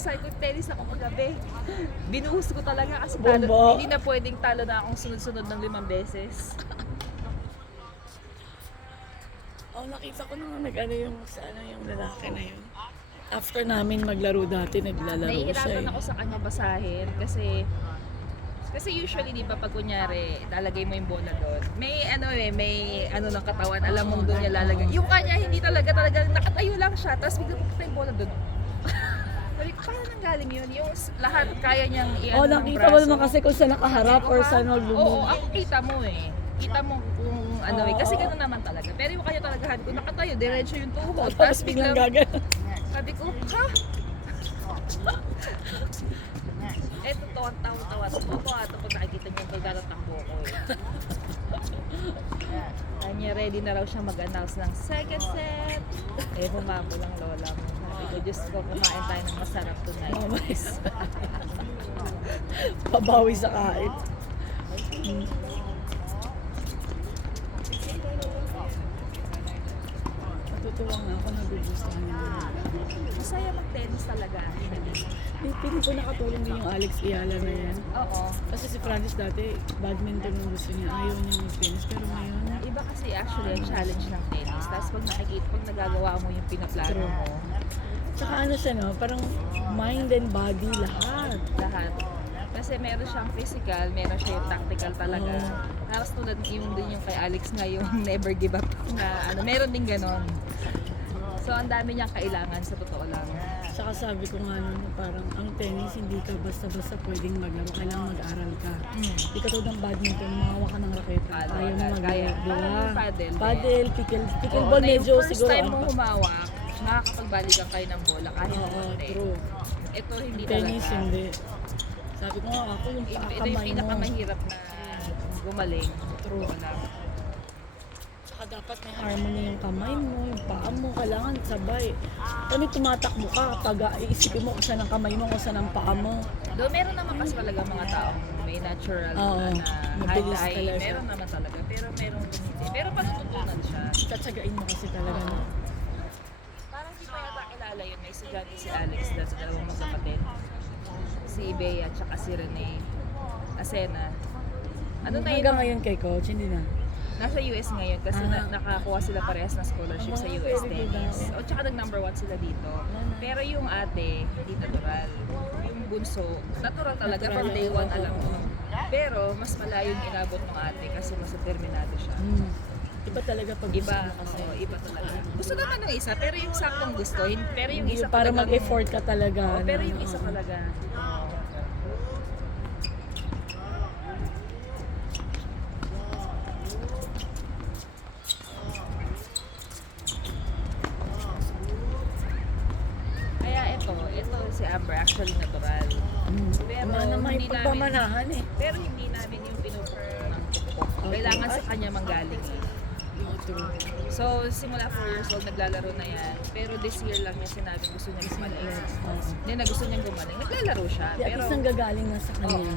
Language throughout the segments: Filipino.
sabi ko, tennis ako kagabi. Binuhos ko talaga kasi Bomba. hindi na pwedeng talo na akong sunod-sunod ng 5 beses. Oh, nakita ko nung nag-ano yung sa ano yung lalaki na yun. After namin maglaro dati, naglalaro siya Nahihirapan eh. ako sa kanya basahin kasi usually di ba pag kunyari lalagay mo yung bola doon. May ano ng katawan, alam mo doon niya lalagay. Yung kanya hindi talaga nakatayo lang siya tapos bigla pupunta yung bola doon. Sabi ko, paano nanggaling yun? Yung lahat kaya niyang Oh, ng nakita mo braso. naman kasi kung saan nakaharap or saan Oo, maglumulong. ako kita mo eh. Kita mo kung ano eh. Kasi gano'n naman talaga. Pero yung kanya talaga, ko nakatayo, diretso yung tuhod. Tapos biglang gagano. Sabi ko, ha? Eto to, ang tawa-tawa. Tutuwa ito pag nakikita niyo yung pagdatatakbo ko eh. Kanya ready na raw siya mag-announce ng second set. Eh, humabo lang lola mo. Sabi ko, Diyos ko, kumain tayo ng masarap tonight. Mamais. Pabawi sa kain. Natutuwa nga ako, nagugustuhan nila. Masaya mag-tennis talaga. Piling ko nakatulong din yung Alex Ayala na yan. Oo. Kasi si Francis dati, badminton yung gusto niya. Ayaw niya mag-tennis. Pero ngayon, Iba kasi actually ang challenge ng tennis. Tapos pag nagagawa mo yung pinaplano True. mo, tsaka ano siya no, parang mind and body lahat. lahat. Kasi meron siyang physical, meron siya yung tactical talaga. Tapos tulad yung din yung kay Alex nga yung never give up na ano, meron din ganon. So ang dami niyang kailangan sa totoo lang. Tsaka sabi ko nga nun, parang ang tennis, hindi ka basta-basta pwedeng maglaro. Kailangan mag-aral ka. Hindi ka tulad ng badminton, mahawa ka ng raketa. Kaya mo Kaya. maglaro, di ba? Parang yung paddle. Paddle, pickleball, Na yung medyo first siguro. time mo humawak, makakapagbalikan kayo ng bola kahit Oo, konti. true. Ito hindi Tennis, talaga. hindi. Sabi ko nga ako, yung Ito yung kamay mo. pinakamahirap na gumaling. True. Wala. Tsaka dapat may harmony yung kamay mo, yung paa mo, kailangan sabay. Kami tumatakbo ka kapag iisipin mo kung saan ang kamay mo, kung saan ang paa mo. Doon meron naman kasi talaga mga tao may natural Oo, na mabilis hand-eye. talaga. Meron naman talaga. Pero meron din hindi. Pero patututunan siya. Tatsagain mo kasi talaga. No? Parang di pa yata kilala yun. May estudyante si Alex dahil sa dalawang magkapatid. Si Bea at saka si Rene Asena. Ano na yun? Hanggang ngayon kay coach, hindi na. Nasa US ngayon kasi Ah. nakakuha sila parehas na scholarship sa US very good, tennis. O tsaka nag-number 1 sila dito. Pero yung ate, hindi natural. Yung bunso, natural talaga Natural, from day oo, 1 alam mo. oo. Pero mas malayo yung inabot ng ate kasi mas determinado siya. Iba talaga pag Iba, gusto mo kasi. iba talaga. Gusto naman ng isa, pero yung saktong gusto. Pero yung isa Para talagang- mag-effort ka talaga. Oo, pero na, yung isa oo. talaga. Kaya ito si Amber actually natural. Pero Naman hindi yung pagpamanahan eh. Pero hindi namin yung pinuper ng tuktok. Kailangan sa kanya manggaling eh. True. So, simula 4 years old, naglalaro na yan. Pero this year lang niya sinabi gusto niya gumaling. Hindi na gusto niya gumaling. Naglalaro siya. Di, at Pero least nanggagaling na sa kanya. Oo.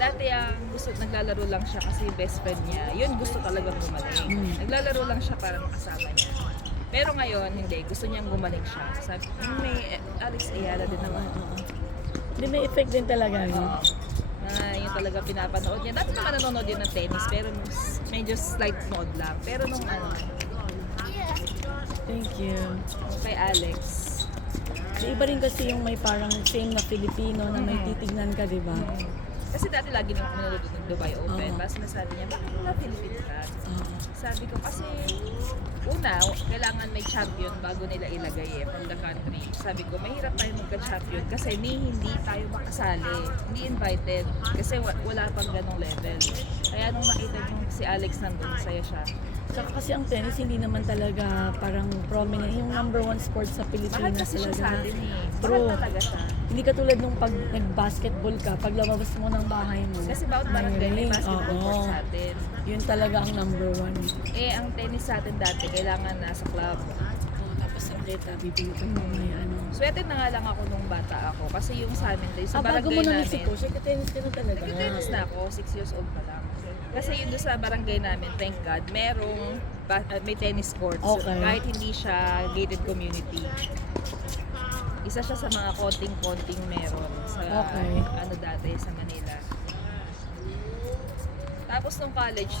Dati ang gusto, naglalaro lang siya kasi yung best friend niya. Yun gusto talagang gumaling. Naglalaro lang siya para makasama niya. Pero ngayon, hindi. Gusto niyang gumaling siya. Sabi, may Alex Ayala din naman. Hindi, may effect din talaga. No? Na yun talaga pinapanood niya. Dati naman nanonood yun ng tennis, pero medyo slight nod lang. Pero nung Thank you. kay Alex, Di iba rin kasi yung may parang same na Filipino na may titignan ka, di ba? kasi dati lagi nang pinanood ng Dubai Open. Oo. Tapos sinasabi niya, bakit wala Philippines ka? Oo. Sabi ko kasi, una, kailangan may champion bago nila ilagay from the country. Sabi ko, mahirap tayo magka-champion kasi hindi tayo makasali. Hindi invited. Kasi wala pang ganong level. Kaya nung nakita niyo si Alex nandun, saya siya. Saka kasi ang tennis hindi naman talaga parang prominent. Yung number one sport sa Mahal Pilipinas kasi siya sa talaga. atin eh. True. Mahal talaga siya. Hindi katulad nung pag nag-basketball ka, pag lumabas mo ng bahay mo. Kasi bawat barangay may ring, basketball oo. court sa atin. Yun talaga ang number one. Eh, ang tennis sa atin dati, kailangan nasa club. Tapos ang kita, bibili ka mo may ano. Swerte na nga lang ako nung bata ako. Kasi yung sa amin, sa Bago barangay mo na namin, Mexico, siya tennis ka na talaga. nag-tennis na ako, 6 years old pa lang. Kasi yun doon sa barangay namin, thank God, may tennis courts. Okay. Kahit hindi siya gated community. Isa siya sa mga konting-konting meron sa Okay. ano dati sa Manila. Tapos nung college,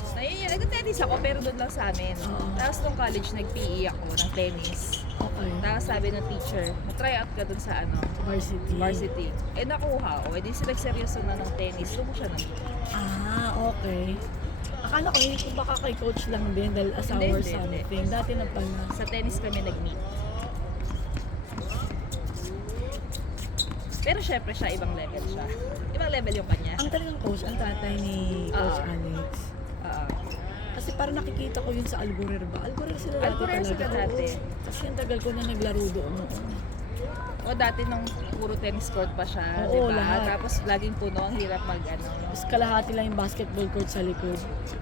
nag-tennis ako pero doon lang sa amin. Oo. Tapos nung college, nag-PE ako ng tennis. Okay. Tapos sabi ng teacher, mag-try out ka doon sa ano, Varsity. varsity. Eh nakuha ko, edi sinagseryoso na ng tennis, sumo siya ng Ah, okay. Akala ko yung baka kay coach lang din dahil asawa Hindi, or hindi, something. Dati na pala. sa tennis kami nag-meet. Pero syempre siya, ibang level siya. Ibang level yung kanya. Ang talagang coach, ang tatay ni Coach Oo. Alex. Oo. Kasi parang nakikita ko yun sa Algorer ba? Algorer sila dati Algorer talaga. sila dati. Oo. Kasi ang tagal ko na naglaro doon noon. O dati nung puro tennis court pa siya, Oo, di ba? lahat. Tapos laging puno, ang hirap mag ano. Tapos kalahati lang yung basketball court sa likod.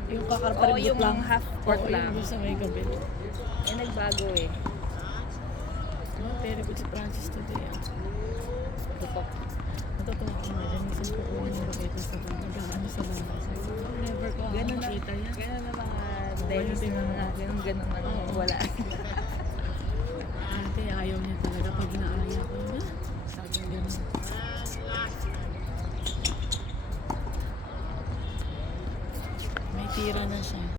Yung Oo, kakarparibot yung lang. half court Oo, lang. yung doon sa may gabi. Eh nagbago eh. Oh, very good si Francis today. Tutok. Natutuwa ko nga dyan. Minsan ko kuha ng raketas sa bahay. Nag-ano sa bahay. Sabi ko, "Oh, never ko Ganun na, makita yan. ganun na mga Oo, tennis yun na din. mga ganun na wala. Ate, ayaw niya talaga pag inaaya ko na. Sabi niya gano'n. May tira na siya.